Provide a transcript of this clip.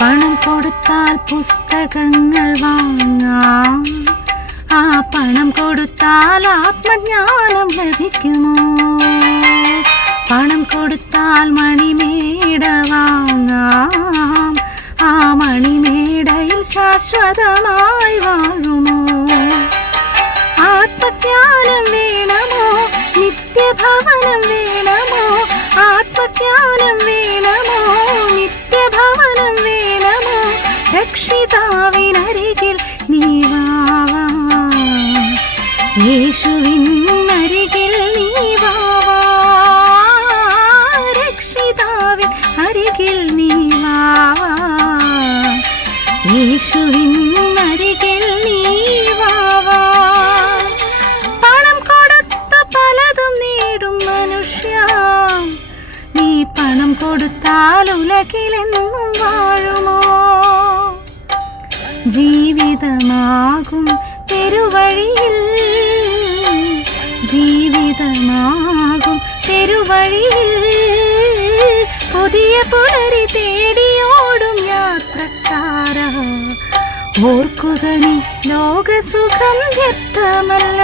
പണം കൊടുത്താൽ പുസ്തകങ്ങൾ വാങ്ങാം, ആ പണം കൊടുത്താൽ ആത്മജ്ഞാനം ലഭിക്കുമോ? പണം കൊടുത്താൽ മണിമേട വാങ്ങാം, ആ മണിമേടയിൽ ശാശ്വതമായി വാഴുമോ? ആത്മജ്ഞാനം വേണമോ? നിത്യഭവനം വേണമോ? ആത്മജ്ഞാനം വേണമോ? നിത്യഭവനം വേണമോ? രക്ഷിതാവിനരികിൽ നീ വാവാ, യേശുവിനരികിൽ നീ വാവാ, രക്ഷിതാവിൻ അരികിൽ നീ വാവാ, യേശുവിനരികിൽ നീ വാവാ. പണം കൊടുത്ത് പലതും നേടും മനുഷ്യ, നീ പണം കൊടുത്താൽ ഉലകിലെന്നും വാഴുമോ? ജീവിതമാകും പെരുവഴിയിൽ, ജീവിതമാകും പെരുവഴിയിൽ പുതിയ പുലരി തേടിയോടും യാത്രക്കാരാ, ഓർക്കുക നീ ലോകസുഖം വ്യർത്ഥമല്ല,